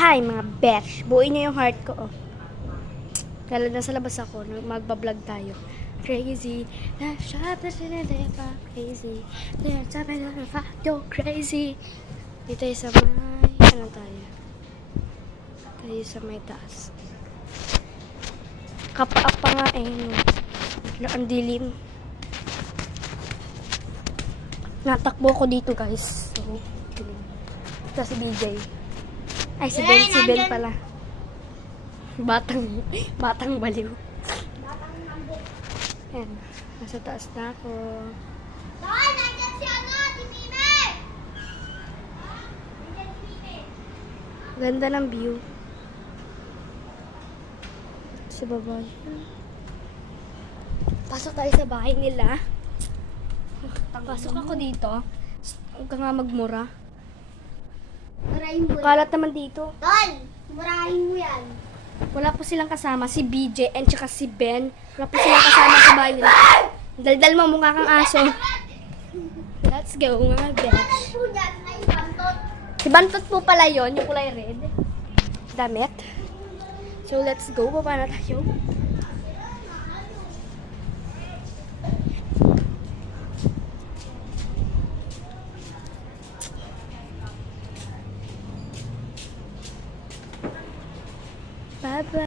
Hi mga besh! Buuin niyo yung heart ko, oh. Kaya nasa labas ako, magbablog tayo. Crazy, crazy, you're crazy. Dito tayo sa may, ano tayo? Tayo sa may taas. Kapaapa nga eh, no? Ang dilim. Natakbo ko dito, guys. So, ito si BJ. Ay, si Ben pala. Batang baliw. Ayan, nasa taas na ako. Saan? Nandiyan si ano? Si Mime! Nandiyan si Mime. Ganda ng view. Sa baba. Pasok tayo sa bahay nila. Pasok ako dito. Huwag ka nga magmura. Murahin mo yan. Kalat naman dito. Tol! Murahin mo yan. Wala po silang kasama. Si BJ and tsaka si Ben. Wala po silang kasama sa bahay nila. Daldal mo, mukha kang aso. Let's go, mga besh. Po dyan ay bantot. Si Bantot po pala yun, yung kulay red. Damit. So, let's go. Baba na tayo. Bye-bye.